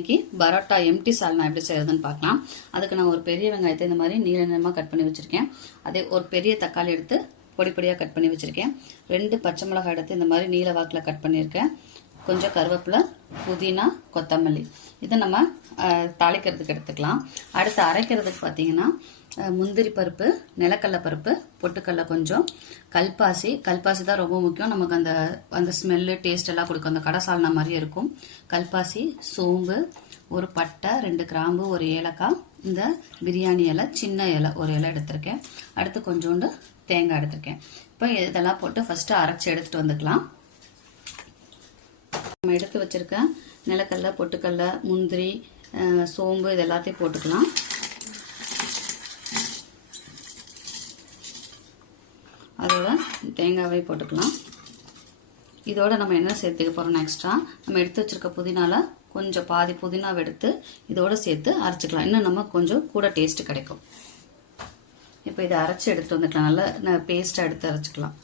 இன்னைக்கு பரோட்டா எம்டி சால்னா எப்படி செய்யறதுன்னு பார்க்கலாம். அதுக்கு நான் ஒரு பெரிய வெங்காயத்தை இந்த மாதிரி நீள நிறமாக கட் பண்ணி வச்சிருக்கேன். அதே ஒரு பெரிய தக்காளி எடுத்து பொடி பொடியாக கட் பண்ணி வச்சிருக்கேன். ரெண்டு பச்சை மிளகாய் எடுத்து இந்த மாதிரி நீல வாக்கில் கட் பண்ணியிருக்கேன். கொஞ்சம் கருவேப்பிலை புதினா கொத்தமல்லி. இதை நம்ம தாளிக்கிறதுக்கு எடுத்துக்கலாம். அடுத்து அரைக்கிறதுக்கு பார்த்தீங்கன்னா முந்திரி பருப்பு நிலக்கடலை பருப்பு பொட்டுக்கடலை கொஞ்சம் கல்பாசி. கல்பாசி தான் ரொம்ப முக்கியம். நமக்கு அந்த அந்த ஸ்மெல்லு டேஸ்ட் எல்லாம் கொடுக்கும். அந்த கடைசால்னா மாதிரியே இருக்கும். கல்பாசி சோம்பு ஒரு பட்டை ரெண்டு கிராம்பு ஒரு ஏலக்காய் இந்த பிரியாணி இலை சின்ன இலை ஒரு இலை எடுத்திருக்கேன். அடுத்து கொஞ்சோண்டு தேங்காய் எடுத்திருக்கேன். இப்போ இதெல்லாம் போட்டு ஃபஸ்ட்டு அரைச்சி எடுத்துகிட்டு வந்துக்கலாம். நம்ம எடுத்து வச்சிருக்க நிலக்கடலை பொட்டுக்கடலை முந்திரி சோம்பு இது எல்லாத்தையும் போட்டுக்கலாம். அதோட தேங்காவே போட்டுக்கலாம். இதோட நம்ம என்ன சேர்த்துக்க போகிறோம் எக்ஸ்ட்ரா நம்ம எடுத்து வச்சிருக்க புதினால கொஞ்சம் பாதி புதினாவை எடுத்து இதோட சேர்த்து அரைச்சிக்கலாம். இன்னும் நம்ம கொஞ்சம் கூட டேஸ்ட் கிடைக்கும். இப்போ இதை அரைச்சி எடுத்து வந்துக்கலாம். நல்லா பேஸ்ட்டாக எடுத்து அரைச்சிக்கலாம்.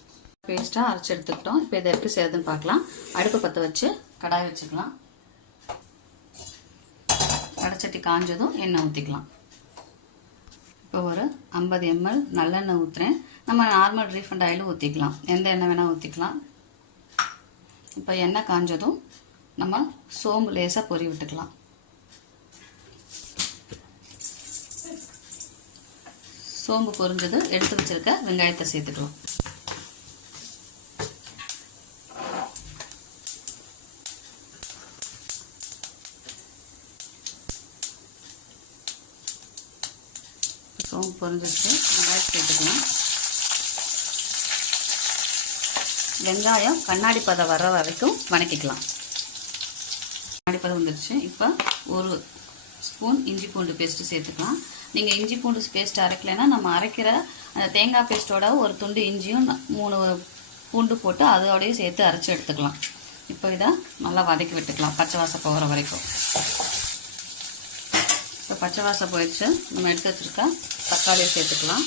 பேஸ்ட்டாக அரைச்சி எடுத்துக்கிட்டோம். இப்போ இதை எப்படி செய்யறதுன்னு பார்க்கலாம். அடுப்பு பற்ற வச்சு கடாய் வச்சுக்கலாம். வடச்சட்டி காஞ்சதும் எண்ணெய் ஊற்றிக்கலாம் இப்போ ஒரு ஐம்பது எம்எல் நல்லெண்ணெய் ஊற்றுறேன் நம்ம நார்மல் ரீஃபண்ட் ஆயிலும் ஊற்றிக்கலாம் எந்த எண்ணெய் வேணால் ஊற்றிக்கலாம் இப்போ எண்ணெய் காஞ்சதும் நம்ம சோம்பு லேசாக பொரி விட்டுக்கலாம். சோம்பு பொரிஞ்சது எடுத்து வச்சிருக்க வெங்காயத்தை சேர்த்துக்கலாம் சோம்பு பொரிஞ்சிருச்சு வெங்காயம் சேர்த்துக்கலாம் வெங்காயம் கண்ணாடி பதம் வர்ற வரைக்கும் வணக்கிக்கலாம். கண்ணாடி பதம் வந்துருச்சு. இப்போ ஒரு ஸ்பூன் இஞ்சி பூண்டு பேஸ்ட்டு சேர்த்துக்கலாம். நீங்கள் இஞ்சி பூண்டு பேஸ்ட் அரைக்கலைன்னா நம்ம அரைக்கிற அந்த தேங்காய் பேஸ்ட்டோட ஒரு துண்டு இஞ்சியும் மூணு பூண்டு போட்டு அதோடய சேர்த்து அரைச்சி எடுத்துக்கலாம். இப்போ இதை நல்லா வதக்கி விட்டுக்கலாம். பச்சை வாசம் போகிற வரைக்கும். இப்போ பச்சை வாசம் போயிடுச்சு. நம்ம எடுத்து வச்சுருக்க தக்காளியை சேர்த்துக்கலாம்.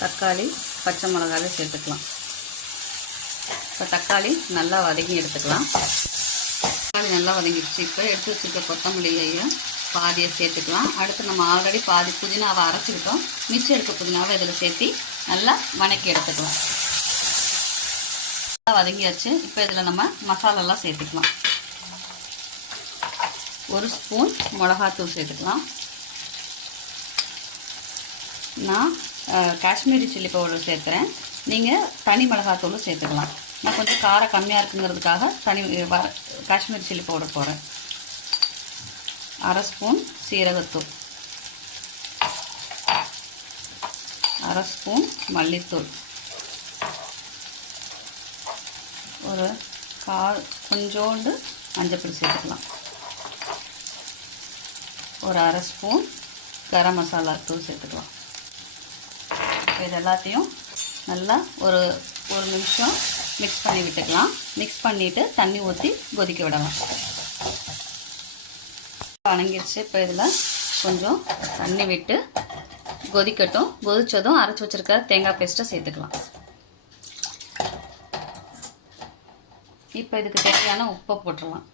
தக்காளி பச்சை மிளகாய் சேர்த்துக்கலாம். இப்போ தக்காளி நல்லா வதக்கி எடுத்துக்கலாம். தக்காளி நல்லா வதங்கிடுச்சு. இப்போ எடுத்து வச்சுருக்க கொத்தமல்லியையும் பாதியை சேர்த்துக்கலாம். அடுத்து நம்ம ஆல்ரெடி பாதி புதினாவை அரைச்சிக்கிட்டோம். மிச்சம் இருக்க புதினாவை இதில் சேர்த்து நல்லா வதக்கி எடுத்துக்கலாம். நல்லா வதங்கியாச்சு. இப்போ இதில் நம்ம மசாலாலாம் சேர்த்துக்கலாம். ஒரு ஸ்பூன் மிளகாத்தூள் சேர்த்துக்கலாம். நான் காஷ்மீரி சில்லி பவுடர் சேர்க்குறேன். நீங்கள் தனி மிளகாத்தூளும் சேர்த்துக்கலாம். நான் கொஞ்சம் காரம் கம்மியாக இருக்குங்கிறதுக்காக தனி வர காஷ்மீரி சில்லி பவுடர் போடுறேன். அரை ஸ்பூன் சீரகத்தூள். அரை ஸ்பூன் மல்லித்தூள். ஒரு கால் கொஞ்சோண்டு மஞ்சப்பொடி சேர்த்துக்கலாம். ஒரு அரை ஸ்பூன் கரம் மசாலா தூள் சேர்த்துக்கலாம். இது எல்லாத்தையும் நல்லா ஒரு ஒரு நிமிஷம் மிக்ஸ் பண்ணி விட்டுக்கலாம். மிக்ஸ் பண்ணிவிட்டு தண்ணி ஊற்றி கொதிக்க விடலாம். வணங்கிடுச்சு. இப்போ இதில் கொஞ்சம் தண்ணி விட்டு கொதிக்கட்டும். கொதிச்சதும் அரைச்சி வச்சிருக்க தேங்காய் பேஸ்ட்டை சேர்த்துக்கலாம். இப்போ இதுக்கு தேவையான உப்பை போட்டுடலாம்.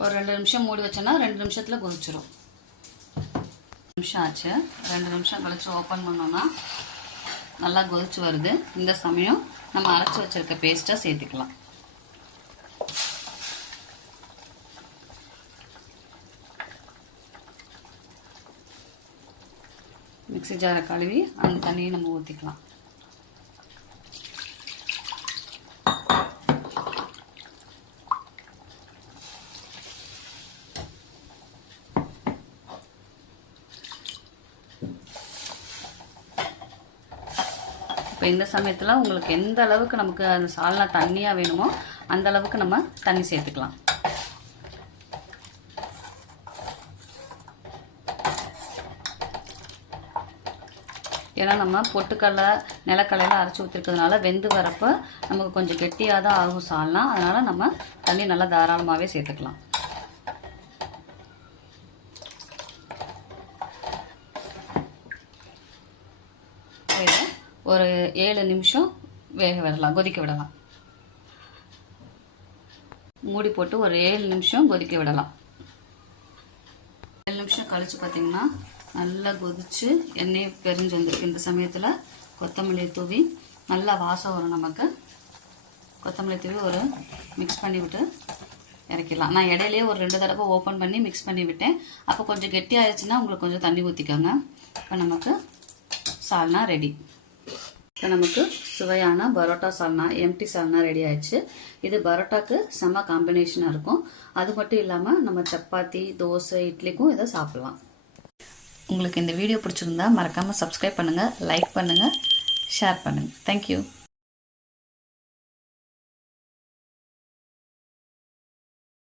ஒரு ரெண்டு நிமிஷம் மூடி வச்சோன்னா ரெண்டு நிமிஷத்தில் கொதிச்சிரும். நிமிஷம் ஆச்சு. ரெண்டு நிமிஷம் கழிச்சு ஓப்பன் பண்ணோன்னா நல்லா கொதிச்சு வருது. இந்த சமயம் நம்ம அரைச்சி வச்சுருக்க பேஸ்ட்டை சேர்த்துக்கலாம். மிக்சி ஜாரை கழுவி அந்த தண்ணியை நம்ம ஊற்றிக்கலாம் இப்போ இந்த சமயத்தில் உங்களுக்கு எந்த அளவுக்கு நமக்கு அந்த சால்னா தண்ணியாக வேணுமோ அந்த அளவுக்கு நம்ம தண்ணி சேர்த்துக்கலாம். ஏன்னா நம்ம பொட்டுக்கடலை நிலக்கடலையெல்லாம் அரைச்சி ஊற்றிருக்கிறதுனால வெந்து வரப்போ நமக்கு கொஞ்சம் கெட்டியாக தான் ஆகும் சால்னா. அதனால் நம்ம தண்ணி நல்லா தாராளமாகவே சேர்த்துக்கலாம் இதை ஒரு ஏழு நிமிஷம் வேக விடலாம் கொதிக்க விடலாம். மூடி போட்டு ஒரு ஏழு நிமிஷம் கொதிக்க விடலாம். ஏழு நிமிஷம் கழிச்சு பார்த்தீங்கன்னா நல்லா கொதிச்சு எண்ணெய் பெரிஞ்சு வந்திருக்கு. இந்த சமயத்தில் கொத்தமல்லி தூவி நல்லா வாசம் வரும் நமக்கு. கொத்தமல்லி தூவி ஒரு மிக்ஸ் பண்ணி விட்டு இறக்கிடலாம். நான் இடையிலேயே ஒரு ரெண்டு தடவை ஓப்பன் பண்ணி மிக்ஸ் பண்ணி விட்டேன். அப்போ கொஞ்சம் கெட்டி ஆயிடுச்சுன்னா உங்களுக்கு கொஞ்சம் தண்ணி ஊற்றிக்கோங்க இப்போ நமக்கு சால்னா ரெடி இப்போ நமக்கு சுவையான பரோட்டா சால்னா எம்டி சால்னா ரெடி ஆயிடுச்சு. இது பரோட்டாக்கு செம காம்பினேஷனாக இருக்கும். அது மட்டும் இல்லாமல் நம்ம சப்பாத்தி தோசை இட்லிக்கும் இதை சாப்பிடலாம். உங்களுக்கு இந்த வீடியோ பிடிச்சிருந்தா மறக்காமல் சப்ஸ்கிரைப் பண்ணுங்கள் லைக் பண்ணுங்கள் ஷேர் பண்ணுங்கள் தேங்க்யூ